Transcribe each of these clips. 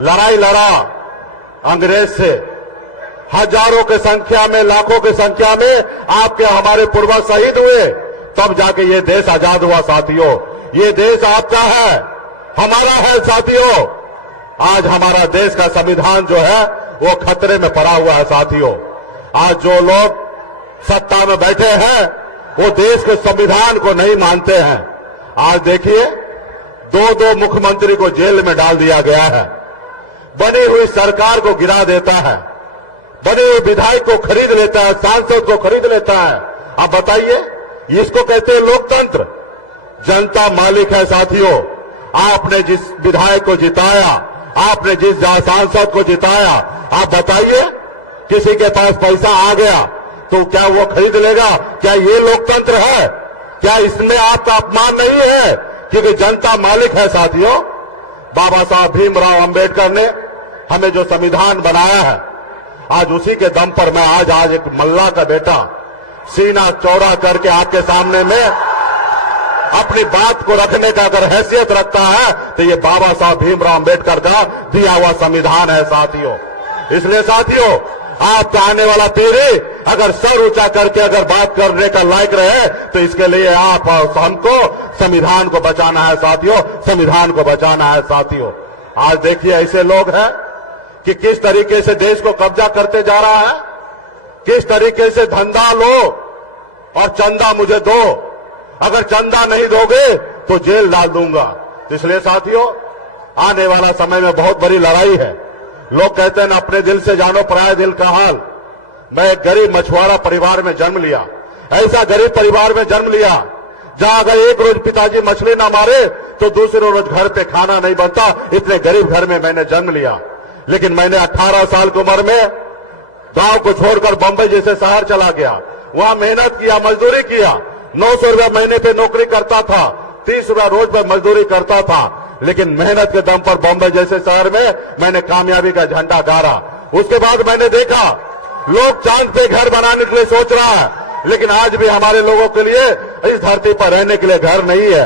लड़ाई लड़ा अंग्रेज से, हजारों की संख्या में, लाखों की संख्या में आपके हमारे पूर्वज शहीद हुए, तब जाके ये देश आजाद हुआ साथियों। ये देश आपका है, हमारा है साथियों। आज हमारा देश का संविधान जो है वो खतरे में पड़ा हुआ है साथियों। आज जो लोग सत्ता में बैठे हैं वो देश के संविधान को नहीं मानते हैं। आज देखिए, दो मुख्यमंत्री को जेल में डाल दिया गया है, बनी हुई सरकार को गिरा देता है, बने हुए विधायक को खरीद लेता है, सांसद को खरीद लेता है। आप बताइए, इसको कहते हैं लोकतंत्र? जनता मालिक है साथियों। आपने जिस विधायक को जिताया, आपने जिस सांसद को जिताया, आप बताइए, किसी के पास पैसा आ गया तो क्या वो खरीद लेगा? क्या ये लोकतंत्र है? क्या इसमें आपका अपमान नहीं है? क्योंकि जनता मालिक है साथियों। बाबा साहब भीमराव अंबेडकर ने हमें जो संविधान बनाया है, आज उसी के दम पर मैं आज एक मल्ला का बेटा सीना चौड़ा करके आपके सामने में अपनी बात को रखने का अगर हैसियत रखता है तो ये बाबा साहब भीमराव अंबेडकर का दिया हुआ संविधान है साथियों। इसलिए साथियों, आपका आने वाला पीढ़ी अगर सर ऊंचा करके अगर बात करने का लायक रहे तो इसके लिए आप हमको संविधान को बचाना है साथियों, संविधान को बचाना है साथियों। आज देखिए, ऐसे लोग हैं कि किस तरीके से देश को कब्जा करते जा रहा है, किस तरीके से धंधा लो और चंदा मुझे दो, अगर चंदा नहीं दोगे तो जेल डाल दूंगा। इसलिए साथियों, आने वाला समय में बहुत बड़ी लड़ाई है। लोग कहते हैं ना, अपने दिल से जानो पराये दिल का हाल। मैं एक गरीब मछुआरा परिवार में जन्म लिया, ऐसा गरीब परिवार में जन्म लिया जहां अगर एक रोज पिताजी मछली ना मारे तो दूसरे रोज घर पे खाना नहीं बनता। इतने गरीब घर में मैंने जन्म लिया, लेकिन मैंने 18 साल की उम्र में गांव को छोड़कर बंबई जैसे शहर चला गया, वहां मेहनत किया, मजदूरी किया। 900 रुपया महीने पे नौकरी करता था, 30 रुपया रोज पे मजदूरी करता था, लेकिन मेहनत के दम पर बंबई जैसे शहर में मैंने कामयाबी का झंडा गाड़ा। उसके बाद मैंने देखा लोग चांद पे घर बनाने के लिए सोच रहा है, लेकिन आज भी हमारे लोगों के लिए इस धरती पर रहने के लिए घर नहीं है।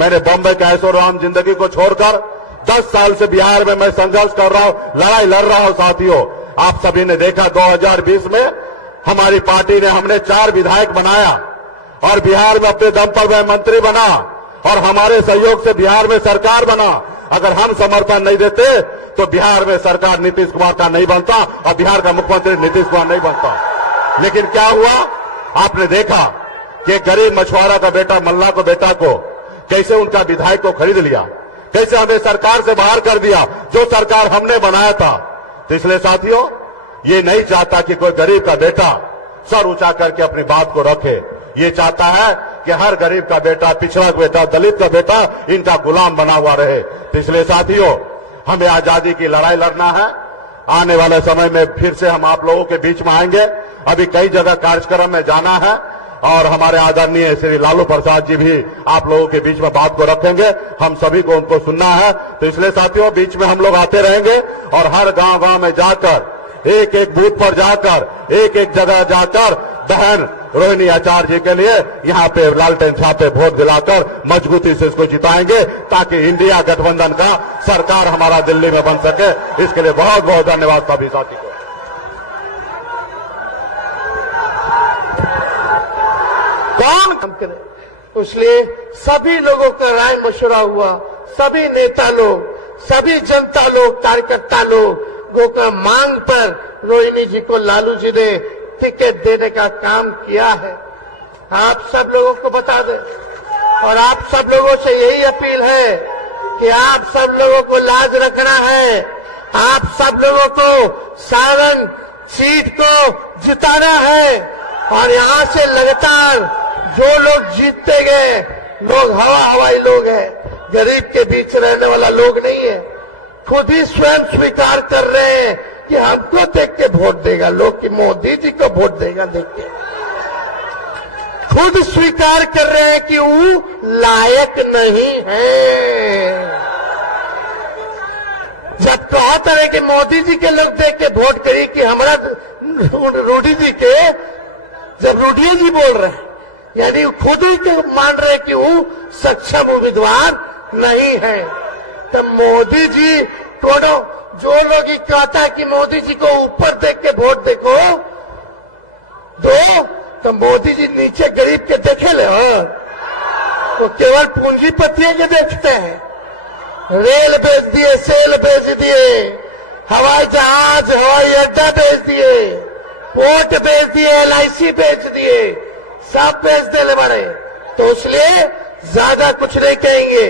मैंने बंबई का ऐशो-आराम जिंदगी को छोड़कर 10 साल से बिहार में मैं संघर्ष कर रहा हूं, लड़ाई लड़ रहा हूं साथियों। आप सभी ने देखा 2020 में हमारी पार्टी ने हमने 4 विधायक बनाया और बिहार में अपने दम पर मैं मंत्री बना और हमारे सहयोग से बिहार में सरकार बना। अगर हम समर्थन नहीं देते तो बिहार में सरकार नीतीश कुमार का नहीं बनता और बिहार का मुख्यमंत्री नीतीश कुमार नहीं बनता। लेकिन क्या हुआ, आपने देखा कि गरीब मछुआरा का बेटा, मल्ला को बेटा को कैसे उनका विधायक को खरीद लिया, कैसे हमें सरकार से बाहर कर दिया, जो सरकार हमने बनाया था। तो इसलिए साथियों, ये नहीं चाहता कि कोई गरीब का बेटा सर ऊंचा करके अपनी बात को रखे। ये चाहता है कि हर गरीब का बेटा, पिछड़ा का बेटा, दलित का बेटा इनका गुलाम बना हुआ रहे। तो इसलिए साथियों, हमें आजादी की लड़ाई लड़ना है। आने वाले समय में फिर से हम आप लोगों के बीच में आएंगे। अभी कई जगह कार्यक्रम में जाना है और हमारे आदरणीय श्री लालू प्रसाद जी भी आप लोगों के बीच में बात को रखेंगे। हम सभी को उनको सुनना है। तो इसलिए साथियों, बीच में हम लोग आते रहेंगे और हर गांव-गांव में जाकर, एक एक बूथ पर जाकर, एक एक जगह जाकर बहन रोहिणी आचार्य जी के लिए यहाँ पे लालटेन छापे वोट दिलाकर मजबूती से इसको जिताएंगे ताकि इंडिया गठबंधन का सरकार हमारा दिल्ली में बन सके। इसके लिए बहुत बहुत धन्यवाद सभी साथी को। कौन काम करे, इसलिए सभी लोगों का राय मशवरा हुआ, सभी नेता लोग, सभी जनता लोग, कार्यकर्ता लोगों का मांग पर रोहिणी जी को लालू जी ने टिकट देने का काम किया है। आप सब लोगों को बता दें और आप सब लोगों से यही अपील है कि आप सब लोगों को लाज रखना है। आप सब लोगों को सारण सीट को जिताना है और यहां से लगातार जो लोग जीतते गए, लोग हवाई लोग हैं, गरीब के बीच रहने वाला लोग नहीं है। खुद ही स्वयं स्वीकार कर रहे हैं कि हमको देख के वोट देगा लोग, कि मोदी जी को वोट देगा देख के। खुद स्वीकार कर रहे हैं कि वो लायक नहीं है। जब कहा तरह के मोदी जी के लोग देख के वोट करी कि हमारा रूडी जी के, जब रूडी जी बोल रहे हैं, यानी खुद ही के मान रहे कि वो सक्षम उम्मीदवार नहीं है। तो मोदी जी को जो लोग ये कहता है कि मोदी जी को ऊपर देख के वोट दो तो मोदी जी नीचे गरीब के देखे ले वो केवल पूंजीपतियों के देखते हैं। रेल बेच दिए, सेल बेच दिए, हवाई जहाज, हवाई अड्डा बेच दिए, पोर्ट बेच दिए, LIC बेच दिए, सब बेच देने बड़े। तो इसलिए ज्यादा कुछ नहीं कहेंगे।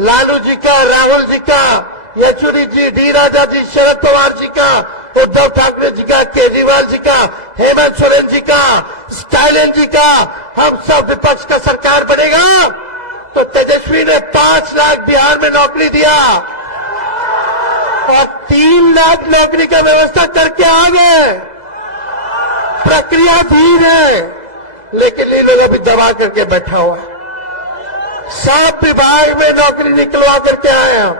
लालू जी का, राहुल जी का, येचुरी जी, डी राजा जी, शरद पवार जी का, उद्धव ठाकरे जी का, केजरीवाल जी का, हेमंत सोरेन जी का, स्टालिन जी का, हम सब विपक्ष का सरकार बनेगा तो तेजस्वी ने 5 लाख बिहार में नौकरी दिया और 3 लाख नौकरी का व्यवस्था करके आ गए। प्रक्रिया धीर है लेकिन ये लोग अभी दबा करके बैठा हुआ है। सब विभाग में नौकरी निकलवा करके आए हम।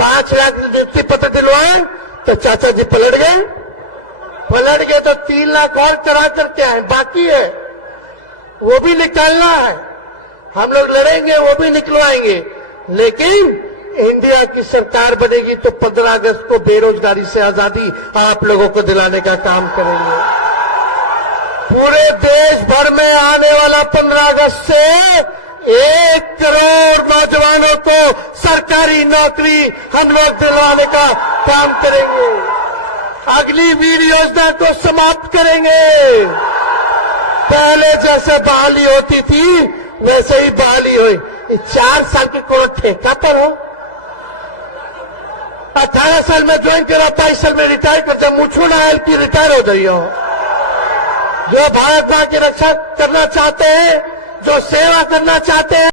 5 लाख नियुक्ति पत्र दिलवाए तो चाचा जी पलट गए तो 3 लाख और करा करके आए। बाकी है वो भी निकालना है, हम लोग लड़ेंगे, वो भी निकलवाएंगे। लेकिन इंडिया की सरकार बनेगी तो 15 अगस्त को बेरोजगारी से आजादी आप लोगों को दिलाने का काम करेंगे। पूरे देश भर में आने वाला 15 अगस्त से 1 करोड़ नौजवानों को सरकारी नौकरी हम लोग दिलवाने का काम करेंगे। अगली वीर योजना को समाप्त करेंगे। पहले जैसे बहाली होती थी वैसे ही बहाली हुई। 4 साल के कोई ठेका पर हो, 18 साल में ज्वाइन करा, 22 साल में रिटायर कर जाए, मुझो ना आयल की रिटायर हो जाइए। जो भारत मां की रक्षा करना चाहते हैं, जो सेवा करना चाहते हैं,